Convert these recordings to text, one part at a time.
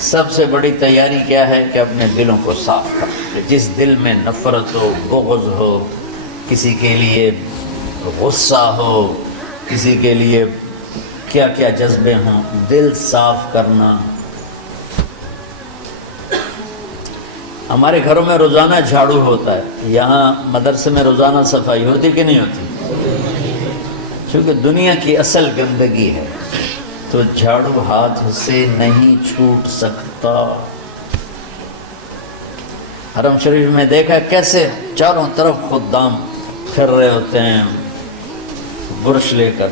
سب سے بڑی تیاری کیا ہے کہ اپنے دلوں کو صاف کر. جس دل میں نفرت ہو، بغض ہو، کسی کے لیے غصہ ہو، کسی کے لیے کیا کیا جذبے ہوں، دل صاف کرنا. ہمارے گھروں میں روزانہ جھاڑو ہوتا ہے، یہاں مدرسے میں روزانہ صفائی ہوتی کہ نہیں ہوتی؟ کیونکہ دنیا کی اصل گندگی ہے تو جھاڑو ہاتھ سے نہیں چھوٹ سکتا. حرم شریف میں دیکھا کیسے چاروں طرف خدام پھر رہے ہوتے ہیں برش لے کر.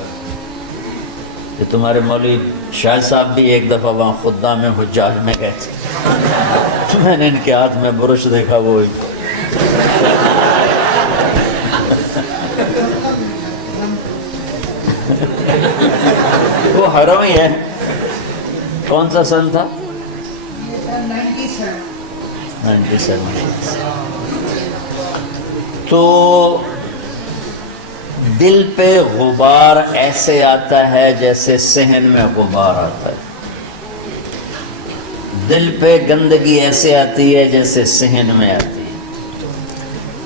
کہ تمہارے مولوی شاہ صاحب بھی ایک دفعہ وہاں خدام حجاج میں گئے تھے، میں نے ان کے ہاتھ میں برش دیکھا. وہی وہ حرم ہی ہے. کون سا سن تھا؟ 97. تو دل پہ غبار ایسے آتا ہے جیسے صحن میں غبار آتا ہے. دل پہ گندگی ایسے آتی ہے جیسے صحن میں آتی ہے.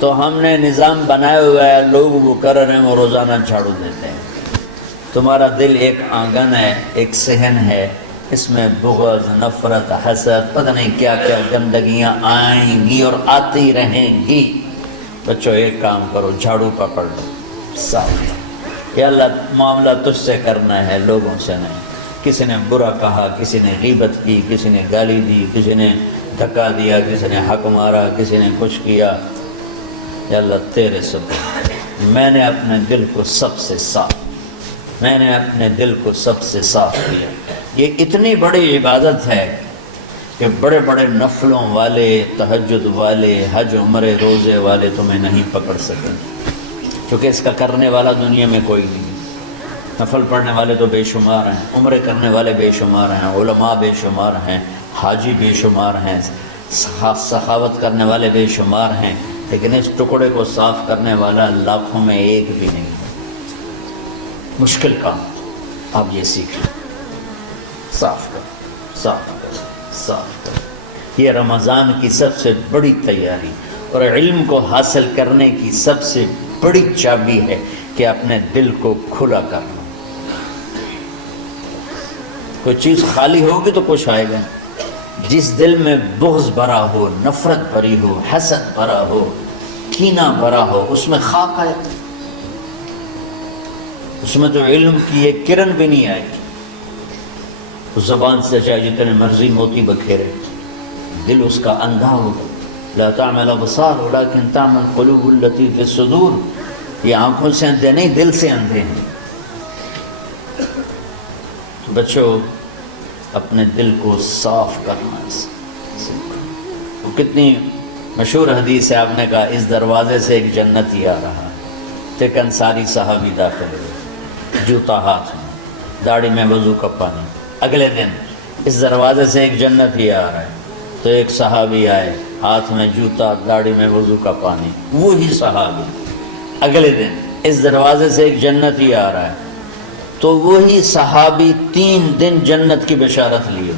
تو ہم نے نظام بنایا ہوا ہے، لوگ وہ کر رہے ہیں، وہ روزانہ جھاڑو دیتے ہیں. تمہارا دل ایک آنگن ہے، ایک صحن ہے، اس میں بغض، نفرت، حسد، پتہ نہیں کیا کیا گندگیاں آئیں گی اور آتی رہیں گی. بچوں ایک کام کرو، جھاڑو پکڑ لو، صاف. یا اللہ معاملہ تجھ سے کرنا ہے، لوگوں سے نہیں. کسی نے برا کہا، کسی نے غیبت کی، کسی نے گالی دی، کسی نے دھکا دیا، کسی نے حق مارا، کسی نے کچھ کیا. یا اللہ تیرے سب میں نے اپنے دل کو سب سے صاف، میں نے اپنے دل کو سب سے صاف کیا. یہ اتنی بڑی عبادت ہے کہ بڑے بڑے نفلوں والے، تہجد والے، حج عمرے روزے والے تمہیں نہیں پکڑ سکیں، کیونکہ اس کا کرنے والا دنیا میں کوئی نہیں. نفل پڑھنے والے تو بے شمار ہیں، عمرے کرنے والے بے شمار ہیں، علماء بے شمار ہیں، حاجی بے شمار ہیں، سخاوت کرنے والے بے شمار ہیں، لیکن اس ٹکڑے کو صاف کرنے والا لاکھوں میں ایک بھی نہیں. مشکل کام آپ یہ سیکھیں، صاف کر، صاف کر، صاف کر. یہ رمضان کی سب سے بڑی تیاری اور علم کو حاصل کرنے کی سب سے بڑی چابی ہے کہ اپنے دل کو کھلا کرنا. کوئی چیز خالی ہوگی تو کچھ آئے گا. جس دل میں بغض بھرا ہو، نفرت بھری ہو، حسد بھرا ہو، کینہ بھرا ہو، اس میں خاک آئے گا، اس میں تو علم کی ایک کرن بھی نہیں آئے گی. اس زبان سے چاہے جتنے مرضی موتی بکھیرے، دل اس کا اندھا ہوگا. لا تعمل ابصار ولكن تعمل قلوب التي في الصدور. یہ آنکھوں سے اندھے نہیں، دل سے اندھے ہیں. بچوں اپنے دل کو صاف کرنا. وہ کتنی مشہور حدیث ہے، آپ نے کہا اس دروازے سے ایک جنتی آ رہا. ایک انصاری صحابی داخل ہوئے، جوتا ہاتھ میں، داڑھی میں وضو کا پانی. اگلے دن اس دروازے سے ایک جنتی آ رہا ہے، تو ایک صحابی آئے، ہاتھ میں جوتا، داڑھی میں وضو کا پانی. وہی صحابی اگلے دن اس دروازے سے ایک جنتی آ رہا ہے، تو وہی صحابی 3 دن جنت کی بشارت لیے.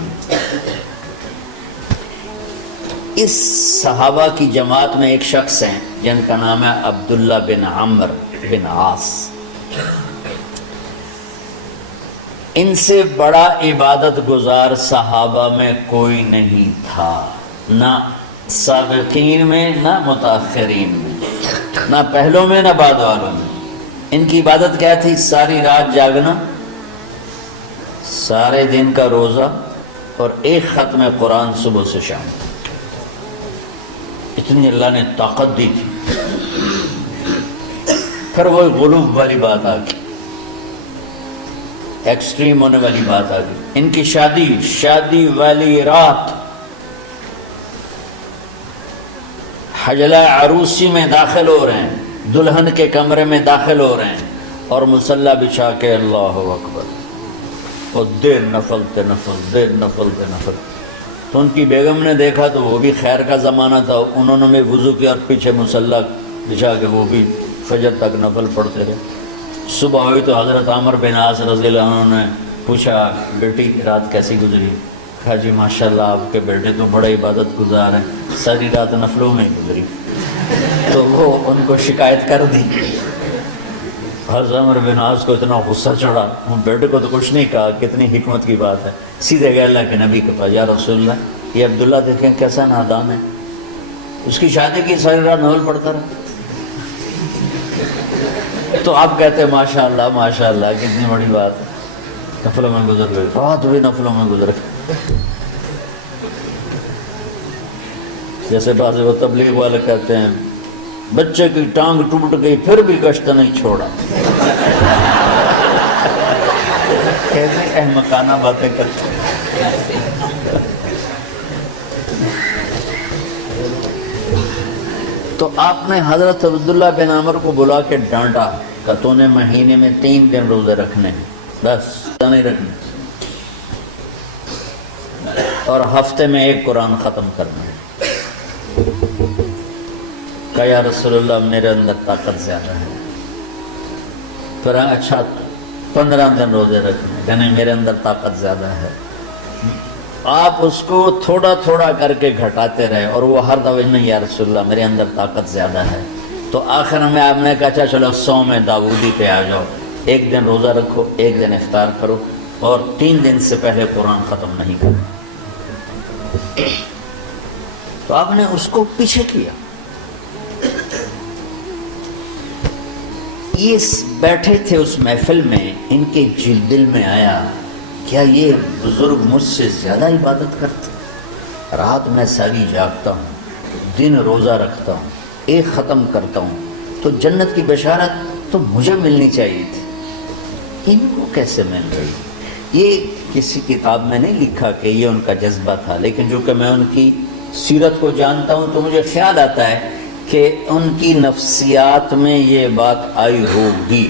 اس صحابہ کی جماعت میں ایک شخص ہیں جن کا نام ہے عبداللہ بن عمرو بن عاص. ان سے بڑا عبادت گزار صحابہ میں کوئی نہیں تھا، نہ سابقین میں، نہ متاخرین میں، نہ پہلوں میں، نہ بعد والوں میں. ان کی عبادت کیا تھی؟ ساری رات جاگنا، سارے دن کا روزہ، اور ایک ختم قرآن صبح سے شام. اتنی اللہ نے طاقت دی تھی. پھر وہ غلوب والی بات آ گئی، ایکسٹریم ہونے والی بات آ گئی. ان کی شادی والی رات حجلہ عروسی میں داخل ہو رہے ہیں، دلہن کے کمرے میں داخل ہو رہے ہیں، اور مصلی بچھا کے اللہ اکبر، اور دیر نفل تے نفل، دیر نفل تے نفل. تو ان کی بیگم نے دیکھا تو وہ بھی خیر کا زمانہ تھا، انہوں نے بھی وضو کیا اور پیچھے مصلی بچھا کے وہ بھی فجر تک نفل پڑھتے رہے. صبح ہوئی تو حضرت عمر بن عاص رضی اللہ عنہ نے پوچھا بیٹی رات کیسی گزری؟ کہا جی ماشاءاللہ آپ کے بیٹے تو بڑا عبادت گزار ہیں، ساری رات نفلوں میں گزری۔ تو وہ ان کو شکایت کر دی۔ حضرت عمر بن عاص کو اتنا غصہ چڑھا، وہ بیٹے کو تو کچھ نہیں کہا، کتنی حکمت کی بات ہے، سیدھے گئے اللہ کے نبی کے پاس، یا رسول اللہ یہ عبداللہ دیکھیں کیسا نادان ہے، اس کی شادی کی ساری رات نفل پڑھتا رہا۔ تو آپ کہتے ہیں ماشاءاللہ ماشاءاللہ کتنی بڑی بات ہے، نفلوں میں گزر گئی، رات بھی نفلوں میں گزر گئی۔ جیسے بعض وہ تبلیغ والے کہتے ہیں بچے کی ٹانگ ٹوٹ گئی پھر بھی گشت نہیں چھوڑا۔ کیسے احمقانہ باتیں کرتے ہیں۔ تو آپ نے حضرت عبداللہ بن عمر کو بلا کے ڈانٹا کہ تو نے مہینے میں 3 دن روزے رکھنے ہیں، بس نہیں رکھنے، اور ہفتے میں 1 قرآن ختم کرنا ہے۔ کہا یا رسول اللہ میرے اندر طاقت زیادہ ہے۔ پھر اچھا 15 دن روزے رکھنے، کہنے میرے اندر طاقت زیادہ ہے۔ آپ اس کو تھوڑا تھوڑا کر کے گھٹاتے رہے، اور وہ ہر دفعہ نہیں یا رسول اللہ میرے اندر طاقت زیادہ ہے۔ تو آخر میں آپ نے کہا اچھا چلو 100 میں داؤدی پہ آ جاؤ، 1 دن روزہ رکھو، 1 دن افطار کرو، اور 3 دن سے پہلے قرآن ختم نہیں کرنا۔ تو آپ نے اس کو پیچھے کیا۔ یہ بیٹھے تھے اس محفل میں، ان کے دل میں آیا کیا یہ بزرگ مجھ سے زیادہ عبادت کرتے؟ رات میں ساری جاگتا ہوں، دن روزہ رکھتا ہوں، 1 ختم کرتا ہوں، تو جنت کی بشارت تو مجھے ملنی چاہیے تھی، ان کو کیسے مل گئی؟ یہ کسی کتاب میں نہیں لکھا کہ یہ ان کا جذبہ تھا، لیکن جو کہ میں ان کی سیرت کو جانتا ہوں تو مجھے خیال آتا ہے کہ ان کی نفسیات میں یہ بات آئی ہوگی،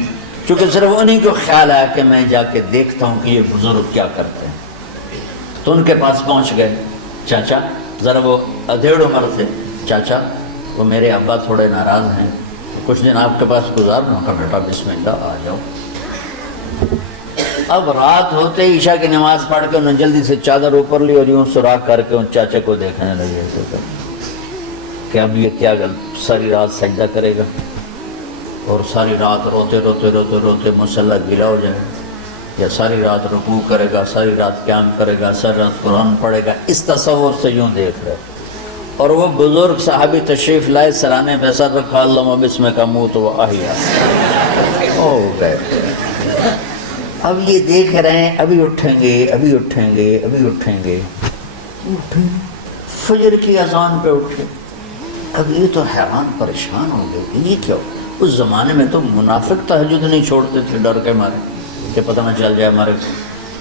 چونکہ صرف انہیں کو خیال آیا کہ میں جا کے دیکھتا ہوں کہ یہ بزرگ کیا کرتے ہیں۔ تو ان کے پاس پہنچ گئے، چاچا ذرا، وہ ادھیڑ عمر تھے، چاچا وہ میرے ابا تھوڑے ناراض ہیں، کچھ دن آپ کے پاس گزارنا کا، بیٹا بسم اللہ آ جاؤ۔ اب رات ہوتے عشاء کی نماز پڑھ کے انہوں نے جلدی سے چادر اوپر لی اور یوں سراغ کر کے ان چاچے کو دیکھنے لگے ایسے کر کہ اب یہ کیا ساری رات سجدہ کرے گا، اور ساری رات روتے روتے روتے روتے مصلی گلا ہو جائے گا، یا ساری رات رکوع کرے گا، ساری رات قیام کرے گا، ساری رات قرآن پڑھے گا، اس تصور سے یوں دیکھ رہے۔ اور وہ بزرگ صحابی تشریف لائے، سرانے پہ سر رکھا، اللہم بسمک اموت و احیا، ہو گئے۔ اب یہ دیکھ رہے ہیں ابھی اٹھیں گے، ابھی اٹھیں گے، ابھی اٹھیں گے، فجر کی اذان پہ اٹھے۔ اب یہ تو حیران پریشان ہو گئے، یہ کیا؟ اس زمانے میں تو منافق تہجد نہیں چھوڑتے تھے ڈر کے مارے کہ پتہ نہ چل جائے ہمارے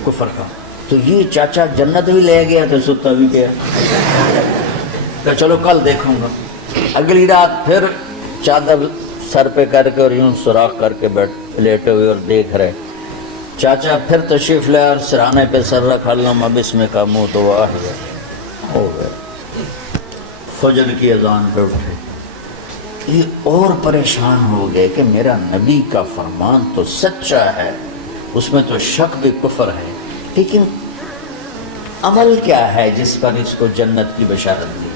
کفر کا، تو یہ چاچا جنت بھی لے گیا تو ستا بھی گیا، کہ چلو کل دیکھوں گا۔ اگلی رات پھر چادر سر پہ کر کے اور یوں سوراخ کر کے لیٹے ہوئے اور دیکھ رہے۔ چاچا پھر تشریف لے اور سرانے پہ سر رکھا، اللہم بسمک اموت و احیا، ہو گئے۔ فجر کی اذان پہ اٹھے، یہ اور پریشان ہو گئے کہ میرا نبی کا فرمان تو سچا ہے، اس میں تو شک بھی کفر ہے، لیکن عمل کیا ہے جس پر اس کو جنت کی بشارت دی؟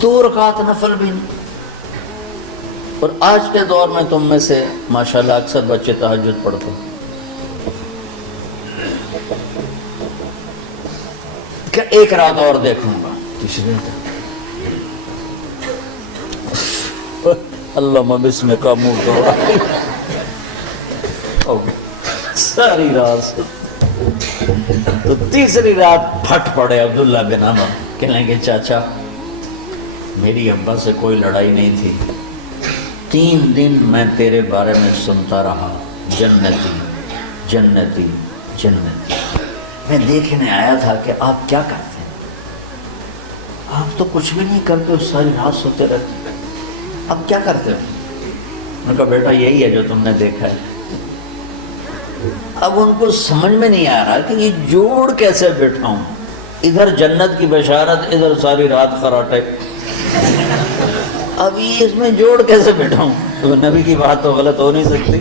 2 رکعت نفل بھی نہیں۔ اور آج کے دور میں تم میں سے ماشاءاللہ اکثر بچے تہجد پڑھتے ہیں، کہ 1 رات اور دیکھوں گا، تیسری رات اللہم بسمک اموت و احیا، ساری رات۔ تو تیسری رات پھٹ پڑے عبداللہ بن عمر، کہنے کہ چاچا میری ابا سے کوئی لڑائی نہیں تھی، 3 دن میں تیرے بارے میں سنتا رہا، جنتی جنتی جنتی، میں دیکھنے آیا تھا کہ آپ کیا کرتے ہیں، آپ تو کچھ بھی نہیں کرتے، ساری رات سوتے رہتے، اب کیا کرتے ہو؟ میں نے کہا بیٹا یہی ہے جو تم نے دیکھا ہے۔ اب ان کو سمجھ میں نہیں آ رہا کہ یہ جوڑ کیسے بٹھاؤں، ادھر جنت کی بشارت، ادھر ساری رات خراٹے، اب یہ اس میں جوڑ کیسے بٹھاؤں؟ تو نبی کی بات تو غلط ہو نہیں سکتی۔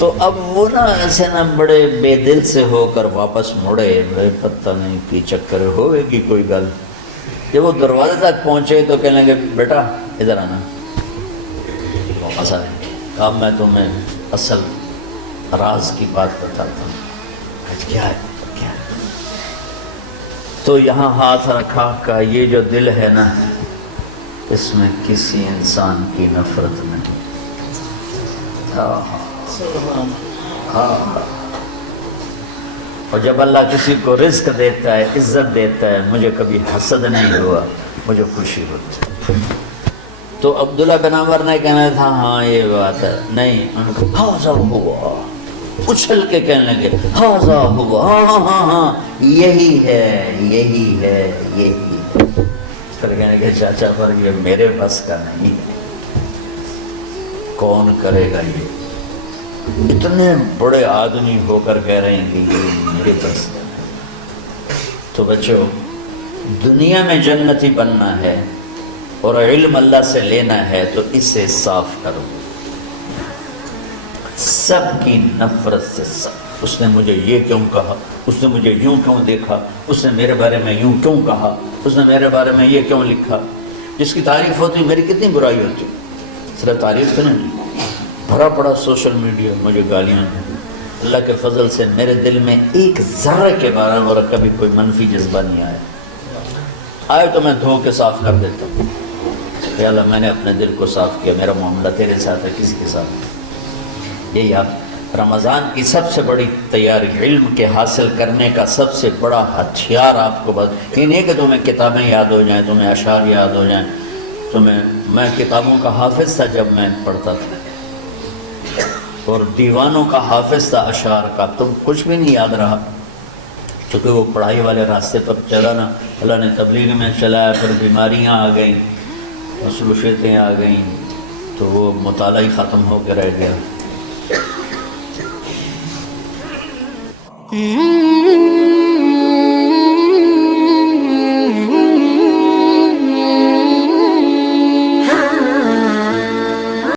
تو اب وہ نا ایسے نا بڑے بے دل سے ہو کر واپس مڑے، بڑے پتہ نہیں کی چکر ہوئے گی کوئی گل۔ جب وہ دروازے تک پہنچے تو کہنے لگے بیٹا ادھر آنا، اصل اب میں تمہیں اصل راز کی بات بتاتا ہوں۔ کیا ہے کیا ہے؟ تو یہاں ہاتھ رکھا، کہا یہ جو دل ہے نا اس میں کسی انسان کی نفرت نہیں۔ اور جب اللہ کسی کو رزق دیتا ہے، عزت دیتا ہے، مجھے کبھی حسد نہیں ہوا، مجھے خوشی ہوتی۔ تو عبداللہ بن عمر نے کہنا تھا ہاں یہ بات ہے، نہیں، ان کو ہاذا ہوا، اچھل کے کہنے لگے ہاذا ہوا، ہاں ہاں ہاں ہاں یہی ہے یہی ہے یہی ہے۔ پھر کہنے لگے چاچا پر یہ میرے بس کا نہیں ہے، کون کرے گا یہ؟ اتنے بڑے آدمی ہو کر کہہ رہے ہیں کہ یہ میرے بس کا نہیں۔ تو بچوں، دنیا میں جنتی بننا ہے اور علم اللہ سے لینا ہے تو اسے صاف کرو، سب کی نفرت سے۔ سب اس نے مجھے یہ کیوں کہا، اس نے مجھے یوں کیوں دیکھا، اس نے میرے بارے میں یوں کیوں کہا، اس نے میرے بارے میں یہ کیوں لکھا۔ جس کی تعریف ہوتی میری کتنی برائی ہوتی، صرف تعریف تو نہیں، بھرا پڑا سوشل میڈیا مجھے گالیاں دیں۔ اللہ کے فضل سے میرے دل میں ایک ذرے کے بارے میں کبھی کوئی منفی جذبہ نہیں آیا، آئے تو میں دھو کے صاف کر دیتا ہوں کہ اللہ میں نے اپنے دل کو صاف کیا، میرا معاملہ تیرے ساتھ ہے، کسی کے ساتھ نہیں۔ یہی آپ رمضان کی سب سے بڑی تیاری، علم کے حاصل کرنے کا سب سے بڑا ہتھیار آپ کو بس یہ نہیں کہ تمہیں کتابیں یاد ہو جائیں، تمہیں اشعار یاد ہو جائیں، میں کتابوں کا حافظ تھا جب میں پڑھتا تھا، اور دیوانوں کا حافظ تھا اشعار کا، تم کچھ بھی نہیں یاد رہا کیونکہ وہ پڑھائی والے راستے پر چلا نا، اللہ نے تبلیغ میں چلایا، پھر بیماریاں آ گئیں، مصروفیتیں آ گئیں، تو وہ مطالعہ ہی ختم ہو کے رہ گیا۔